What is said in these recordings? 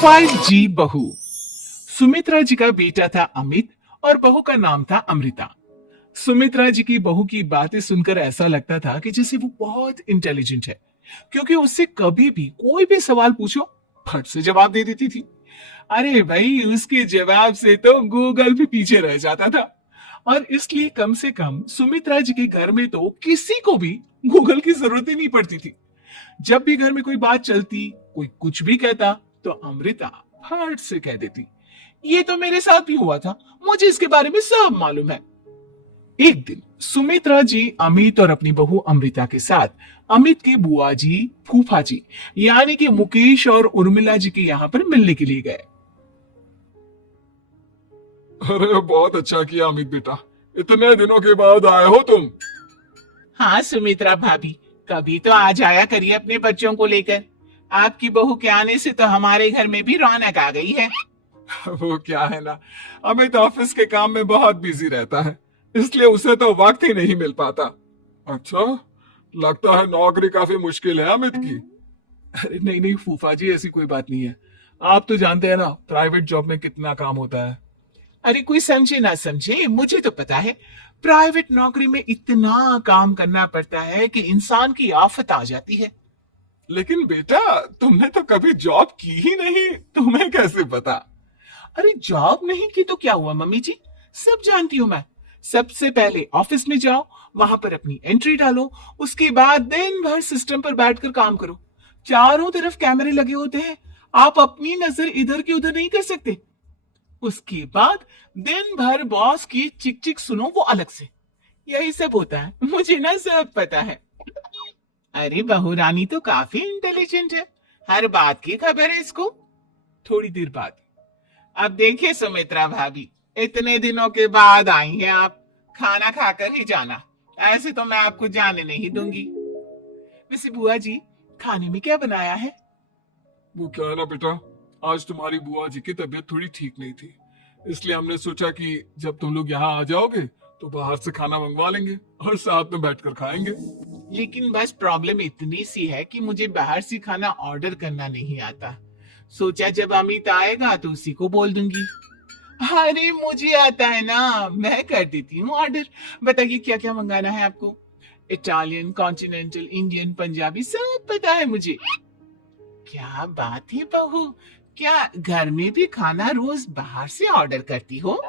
Five G बहू। सुमित्रा जी का बेटा था अमित और बहू का नाम था अमृता। सुमित्रा जी की बहू की बातें सुनकर ऐसा लगता था कि जैसे वो बहुत इंटेलिजेंट है, क्योंकि उससे कभी भी कोई भी सवाल पूछो फट से जवाब दे देती थी। अरे भाई, उसके जवाब से तो गूगल भी पीछे रह जाता था। और इसलिए कम से कम सुमित्रा जी के घर में तो किसी को भी गूगल की जरूरत ही नहीं पड़ती थी। जब भी घर में कोई बात चलती, कोई कुछ भी कहता, तो अमृता फट से कह देती, ये तो मेरे साथ भी हुआ था, मुझे इसके बारे में सब मालूम है। एक दिन सुमित्रा जी अमित और अपनी बहू अमृता के साथ अमित के बुआ जी, फूफा जी यानी कि मुकेश और उर्मिला जी के यहाँ पर मिलने के लिए गए। अरे बहुत अच्छा किया अमित बेटा, इतने दिनों के बाद आए हो तुम। हाँ सुमित्रा भाभी, कभी तो आ जाया करिए अपने बच्चों को लेकर। आपकी बहू के आने से तो हमारे घर में भी रौनक आ गई है। वो क्या है ना, अमित ऑफिस के काम में बहुत बिजी रहता है, इसलिए उसे तो वक्त ही नहीं मिल पाता। अच्छा, लगता है नौकरी काफी मुश्किल है अमित की। अरे नहीं नहीं फूफा जी, ऐसी कोई बात नहीं है। आप तो जानते हैं ना प्राइवेट जॉब में कितना काम होता है। अरे कोई समझे ना समझे, मुझे तो पता है प्राइवेट नौकरी में इतना काम करना पड़ता है कि इंसान की आफत आ जाती है। लेकिन बेटा, तुमने तो कभी जॉब की ही नहीं, तुम्हें कैसे पता? अरे जॉब नहीं की तो क्या हुआ मम्मी जी, सब जानती हूँ मैं। सबसे पहले ऑफिस में जाओ, वहां पर अपनी एंट्री डालो, उसके बाद दिन भर सिस्टम पर बैठकर काम करो। चारों तरफ कैमरे लगे होते हैं, आप अपनी नजर इधर की उधर नहीं कर सकते। उसके बाद दिन भर बॉस की चिक चिक सुनो, वो अलग से। यही सब होता है, मुझे ना सब पता है। अरे बहू रानी तो काफी इंटेलिजेंट है, हर बात की खबर है इसको। थोड़ी देर बाद, अब देखिए सुमित्रा भाभी, इतने दिनों के बाद आई हैं आप, खाना खाकर ही जाना, ऐसे तो मैं आपको जाने नहीं दूंगी। वैसे बुआ जी, खाने में क्या बनाया है? वो क्या है ना बेटा, आज तुम्हारी बुआ जी की तबीयत थोड़ी ठीक नहीं थी, इसलिए हमने सोचा कि जब तुम लोग यहाँ आ जाओगे तो बाहर से खाना मंगवा लेंगे और साथ में बैठकर खाएंगे। लेकिन बस प्रॉब्लम इतनी सी है कि मुझे बाहर से खाना ऑर्डर करना नहीं आता। सोचा जब अमित आएगा तो उसी को बोल दूंगी। अरे मुझे आता है ना, मैं कर देती हूँ ऑर्डर। बताइए क्या क्या मंगाना है आपको? इटालियन, कॉन्टिनेंटल, इंडियन, पंजाबी, सब पता है मुझे। क्या बात है बहू, क्या घर में भी खाना रोज बाहर से ऑर्डर करती हो?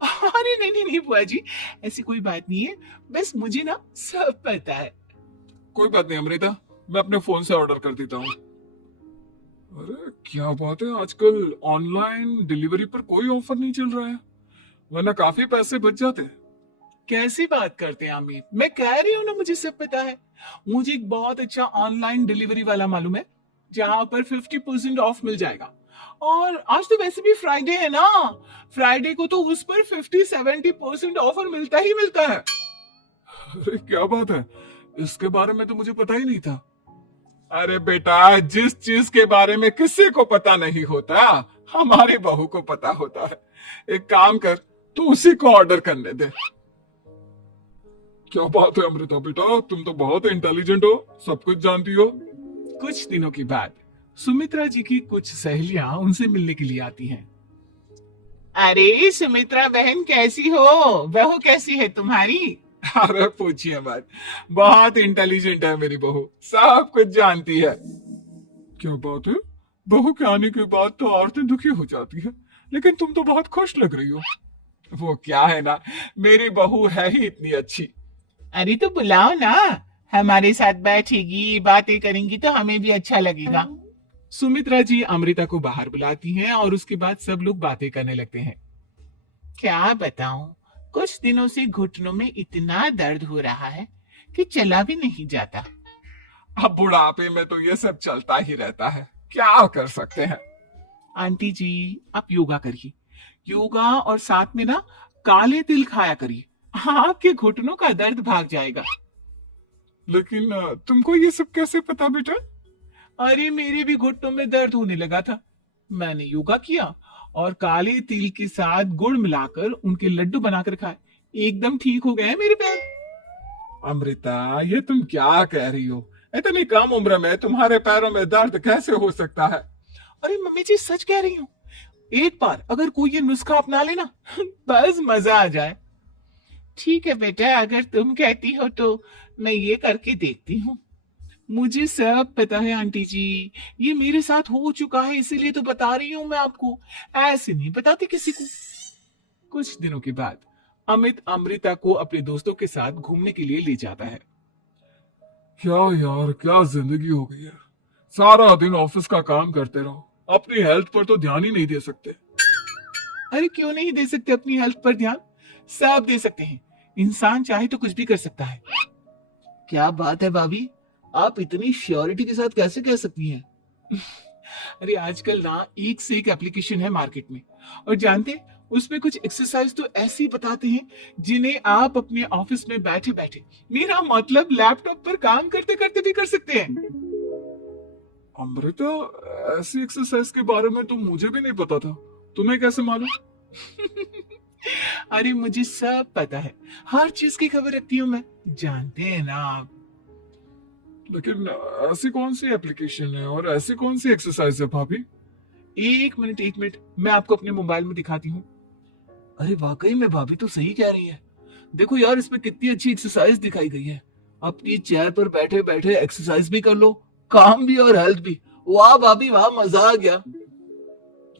अरे नहीं नहीं नहीं बुआ जी, ऐसी कोई बात नहीं है, बस मुझे ना सब पता है। कोई बात नहीं अमृता, मैं अपने फोन से ऑर्डर कर देता हूँ। अरे क्या बात है, आजकल ऑनलाइन डिलीवरी पर कोई ऑफर नहीं चल रहा है, वरना काफी पैसे बच जाते हैं। कैसी बात करते हैं अमित, मैं कह रही हूँ ना मुझे सब पता है। मुझे एक बहुत अच्छा ऑनलाइन डिलीवरी वाला मालूम है, जहां पर 50% ऑफ मिल जाएगा। और आज तो वैसे भी फ्राइडे है ना, फ्राइडे को तो उस पर 50-70% ऑफर मिलता ही मिलता है। अरे क्या बात है, इसके बारे में तो मुझे पता ही नहीं था। अरे बेटा, जिस चीज के बारे में किसी को पता नहीं होता, हमारी बहू को पता होता है। एक काम कर, तू उसी को ऑर्डर करने दे। क्या बात है अमृता बेटा, तुम तो बहुत इंटेलिजेंट हो, सब कुछ जानती हो। कुछ दिनों के बाद सुमित्रा जी की कुछ सहेलियां उनसे मिलने के लिए आती हैं। अरे सुमित्रा बहन कैसी हो, बहू कैसी है तुम्हारी? अरे पूछिए मत, बहुत इंटेलिजेंट है मेरी बहू, सब कुछ जानती है। क्या बात है, बहू के आने के बाद तो औरतें दुखी हो जाती है, लेकिन तुम तो बहुत खुश लग रही हो। वो क्या है ना, मेरी बहू है ही इतनी अच्छी। अरे तो बुलाओ ना, हमारे साथ बैठेगी, बातें करेंगी तो हमें भी अच्छा लगेगा। सुमित्रा जी अमृता को बाहर बुलाती हैं और उसके बाद सब लोग बातें करने लगते हैं। क्या बताऊं, कुछ दिनों से घुटनों में इतना दर्द हो रहा है कि चला भी नहीं जाता। अब बुढ़ापे में तो ये सब चलता ही रहता है, क्या कर सकते हैं। आंटी जी, आप योगा करिए, योगा और साथ में ना काले तिल खाया करिए, आपके घुटनों का दर्द भाग जाएगा। लेकिन तुमको ये सब कैसे पता बेटा? अरे मेरे भी घुटनों में दर्द होने लगा था। मैंने योगा किया और काले तिल के साथ गुड़ मिलाकर उनके लड्डू बनाकर खाए। एकदम ठीक हो गए हैं मेरे पैर। अमृता, ये तुम क्या कह रही हो? इतनी कम उम्र में तुम्हारे पैरों में दर्द कैसे हो सकता है? अरे मम्मी जी सच कह रही हूँ। एक बार अगर कोई ये नुस्खा अपना लेना बस मजा आ जाए। ठीक है बेटा, अगर तुम कहती हो तो मैं ये करके देखती हूँ। मुझे सब पता है आंटी जी, ये मेरे साथ हो चुका है, इसीलिए तो बता रही हूँ मैं आपको। ऐसे नहीं बताती किसी को। कुछ दिनों के बाद अमित अमृता को अपने दोस्तों के साथ घूमने के लिए ले जाता है। क्या यार, क्या जिंदगी हो गई है। सारा दिन ऑफिस का काम करते रहो, अपनी हेल्थ पर तो ध्यान ही नहीं दे सकते। अरे क्यों नहीं दे सकते अपनी हेल्थ पर ध्यान? सब दे सकते हैं। इंसान चाहे तो कुछ भी कर सकता है। क्या बात है भाभी, आप इतनी श्योरिटी के साथ कैसे कह सकती हैं? अरे आजकल ना एक से एक एप्लीकेशन है मार्केट में, और जानते हैं उसमें कुछ एक्सरसाइज तो ऐसी बताते हैं जिन्हें आप अपने ऑफिस में बैठे बैठे, मेरा मतलब लैपटॉप पर काम करते करते भी कर सकते हैं। अमृता, ऐसी एक्सरसाइज के बारे में तो मुझे भी नहीं पता था। तुम्हें कैसे मालूम? अरे मुझे सब पता है, हर चीज की खबर रखती हूँ मैं, जानते हैं ना आप। लेकिन ऐसी कौन सी एप्लीकेशन है और ऐसी कौन सी एक्सरसाइज है भाभी? एक मिनट, मैं आपको अपने मोबाइल में दिखाती हूँ। अरे वाकई में भाभी तो सही कह रही है। देखो यार, इसमें कितनी अच्छी एक्सरसाइज दिखाई गई है। अपनी चेयर पर बैठे बैठे एक्सरसाइज भी कर लो, काम भी और हेल्थ भी। वाह भाभी वाह, मजा आ गया।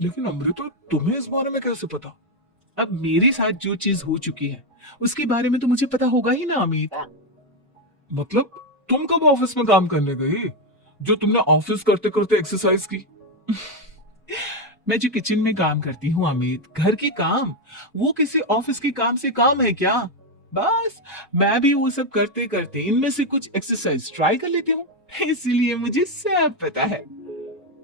लेकिन अमृता, तुम्हें इस बारे में कैसे पता? अब मेरे साथ जो चीज हो चुकी है उसके बारे में तो मुझे पता होगा ही ना अमित। मतलब तुम कब ऑफिस में काम करने गई जो तुमने ऑफिस करते करते एक्सरसाइज की? मैं जो किचन में काम करती हूँ अमित, घर के काम, वो किसी ऑफिस के काम से काम है क्या? बस मैं भी वो सब करते करते इनमें से कुछ एक्सरसाइज ट्राई कर लेती हूँ, इसीलिए मुझे सब पता है।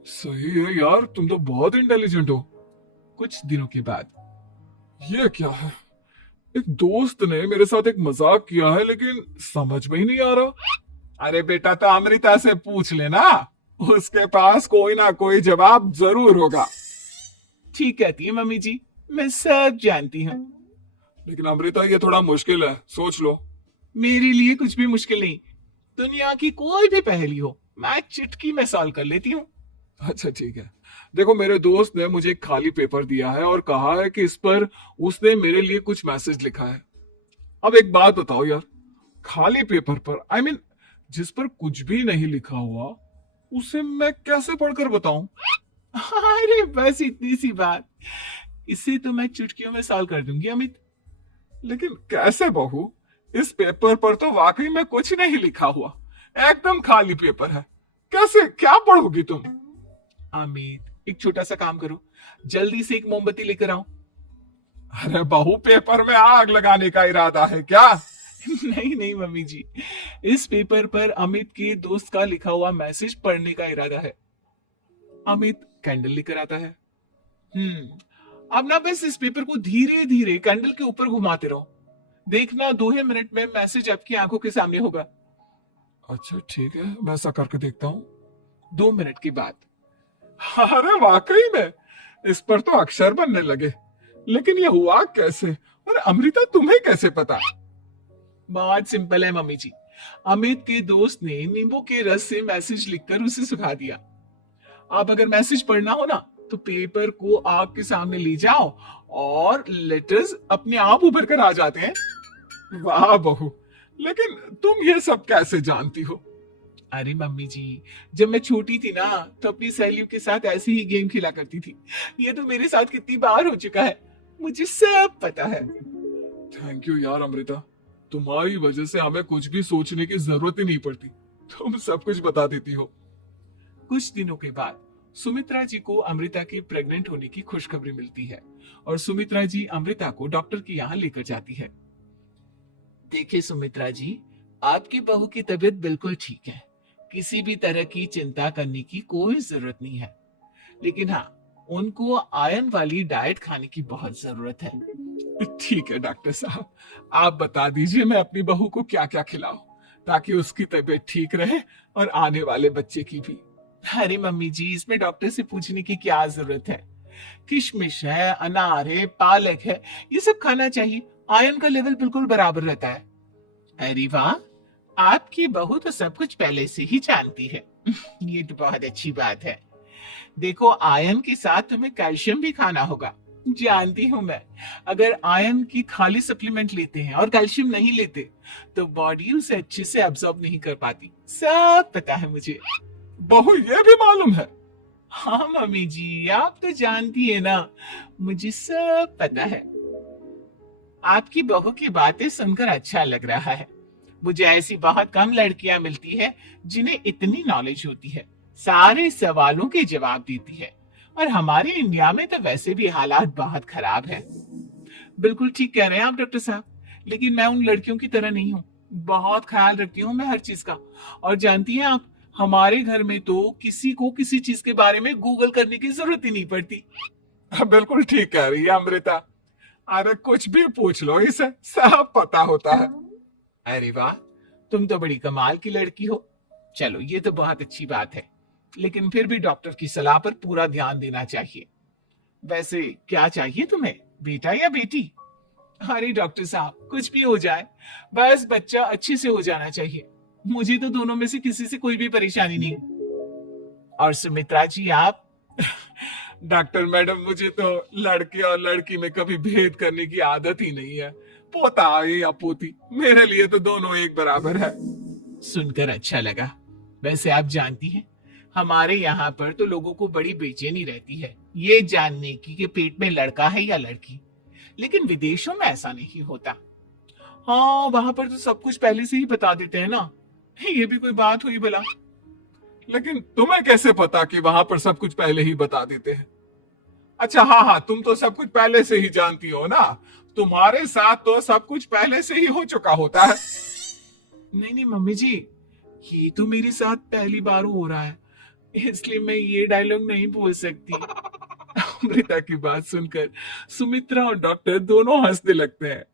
सही है यार, तुम तो बहुत इंटेलिजेंट हो। कुछ दिनों के बाद ये क्या है? एक दोस्त ने मेरे साथ एक मजाक किया है, लेकिन समझ में ही नहीं आ रहा। अरे बेटा, तो अमृता से पूछ लेना, उसके पास कोई ना कोई जवाब जरूर होगा। ठीक कहती है मम्मी जी, मैं सब जानती हूँ। लेकिन अमृता, ये थोड़ा मुश्किल है, सोच लो। मेरे लिए कुछ भी मुश्किल नहीं। दुनिया की कोई भी पहेली हो मैं चुटकी में सॉल्व कर लेती हूँ। अच्छा ठीक है। देखो, मेरे दोस्त ने मुझे एक खाली पेपर दिया है और कहा है कि इस पर उसने मेरे लिए कुछ मैसेज लिखा है। अब एक बात बताओ यार, खाली पेपर पर, आई मीन जिस पर कुछ भी नहीं लिखा हुआ, उसे मैं कैसे पढ़कर बताऊं? अरे बस इतनी सी बात, इसे तो मैं चुटकियों में सॉल्व कर दूंगी अमित। लेकिन कैसे बहू? इस पेपर पर तो वाकई में कुछ नहीं लिखा हुआ, एकदम खाली पेपर है। कैसे, क्या पढ़ोगी तुम? अमित एक छोटा सा काम करो, जल्दी से एक मोमबत्ती लेकर आओ। अरे बहू, पेपर में आग लगाने का इरादा है क्या? नहीं नहीं मम्मी जी, इस पेपर पर अमित के दोस्त का लिखा हुआ मैसेज पढ़ने का इरादा है। अमित कैंडल लेकर आता है। अब ना बस इस पेपर को धीरे धीरे कैंडल के ऊपर घुमाते रहो, देखना 2 मिनट में मैसेज आपकी आंखों के सामने होगा। अच्छा ठीक है, मैं ऐसा करके देखता हूँ। 2 मिनट के बाद अरे वाकई में इस पर तो अक्षर बनने लगे। लेकिन ये हुआ कैसे? और अमृता, तुम्हें कैसे पता? बहुत सिंपल है मम्मी जी, अमित के दोस्त ने नींबू के रस से मैसेज लिखकर उसे सुखा दिया। अब अगर मैसेज पढ़ना हो ना तो पेपर को आग के सामने ले जाओ और लेटर्स अपने आप उभर कर आ जाते हैं। वाह बहू, लेकिन तुम ये सब कैसे जानती हो? अरे मम्मी जी, जब मैं छोटी थी ना तो अपनी सहेलियों के साथ ऐसे ही गेम खेला करती थी। ये तो मेरे साथ कितनी बार हो चुका है, मुझे सब पता है। थैंक यू यार अमृता, तुम्हारी वजह से हमें कुछ भी सोचने की जरूरत ही नहीं पड़ती, तुम सब कुछ बता देती हो। कुछ दिनों के बाद सुमित्रा जी को अमृता के प्रेग्नेंट होने की खुशखबरी मिलती है और सुमित्रा जी अमृता को डॉक्टर के यहाँ लेकर जाती है। देखिए सुमित्रा जी, आपकी बहू की तबीयत बिल्कुल ठीक है, किसी भी तरह की चिंता करने की कोई जरूरत नहीं है। लेकिन हाँ, उनको आयरन वाली डाइट खाने की बहुत जरूरत है। ठीक है डॉक्टर साहब, आप बता दीजिए मैं अपनी बहू को क्या क्या खिलाऊं ताकि उसकी तबीयत ठीक रहे और आने वाले बच्चे की भी। अरे मम्मी जी, इसमें डॉक्टर से पूछने की क्या जरूरत है। किशमिश है, अनार है, पालक है, ये सब खाना चाहिए। आयरन का लेवल बिल्कुल बराबर रहता है। अरे वाह, आपकी बहू तो सब कुछ पहले से ही जानती है। ये तो बहुत अच्छी बात है। देखो, आयरन के साथ तुम्हें कैल्शियम भी खाना होगा। जानती हूँ मैं, अगर आयरन की खाली सप्लीमेंट लेते हैं और कैल्शियम नहीं लेते तो बॉडी उसे अच्छे से अब्सॉर्ब नहीं कर पाती। सब पता है मुझे। बहू ये भी मालूम है? हाँ मम्मी जी, आप तो जानती है ना, मुझे सब पता है। आपकी बहू की बातें सुनकर अच्छा लग रहा है। मुझे ऐसी बहुत कम लड़कियां मिलती है जिन्हें इतनी नॉलेज होती है, सारे सवालों के जवाब देती है। और हमारे इंडिया में तो वैसे भी हालात बहुत खराब है। बिल्कुल ठीक कह रहे हैं आप डॉक्टर साहब, लेकिन मैं उन लड़कियों की तरह नहीं हूँ। बहुत ख्याल रखती हूँ मैं हर चीज का। और जानती हैं आप, हमारे घर में तो किसी को किसी चीज के बारे में गूगल करने की जरूरत ही नहीं पड़ती। बिल्कुल ठीक कह रही है अमृता। अरे कुछ भी पूछ लो, इसे सब पता होता है। अरे वाह, तुम तो बड़ी कमाल की लड़की हो। चलो, ये तो बहुत अच्छी बात है, लेकिन फिर भी डॉक्टर की सलाह पर पूरा ध्यान देना चाहिए। वैसे क्या चाहिए तुम्हें, बेटा या बेटी? अरे डॉक्टर साहब, कुछ भी हो जाए, बस बच्चा अच्छे से हो जाना चाहिए। मुझे तो दोनों में से किसी से कोई भी परेशानी नहीं। और सुमित्रा जी, आप? डॉक्टर मैडम, मुझे तो लड़के और लड़की में कभी भेद करने की आदत ही नहीं है। पोता आए या पोती, मेरे लिए तो दोनों एक बराबर है। सुनकर अच्छा लगा। वैसे आप जानती हैं, हमारे यहाँ पर तो लोगों को बड़ी बेचैनी रहती है ये जानने की कि पेट में लड़का है या लड़की। लेकिन विदेशों में ऐसा नहीं होता। हाँ, वहां पर तो सब कुछ पहले से ही बता देते हैं ना। ये भी कोई बात हुई भला? लेकिन तुम्हें कैसे पता कि वहां पर सब कुछ पहले ही बता देते हैं? अच्छा, हाँ हाँ, तुम तो सब कुछ पहले से ही जानती हो ना। तुम्हारे साथ तो सब कुछ पहले से ही हो चुका होता है। नहीं नहीं मम्मी जी, ये तो मेरे साथ पहली बार हो रहा है, इसलिए मैं ये डायलॉग नहीं बोल सकती। अमृता की बात सुनकर सुमित्रा और डॉक्टर दोनों हंसने लगते हैं।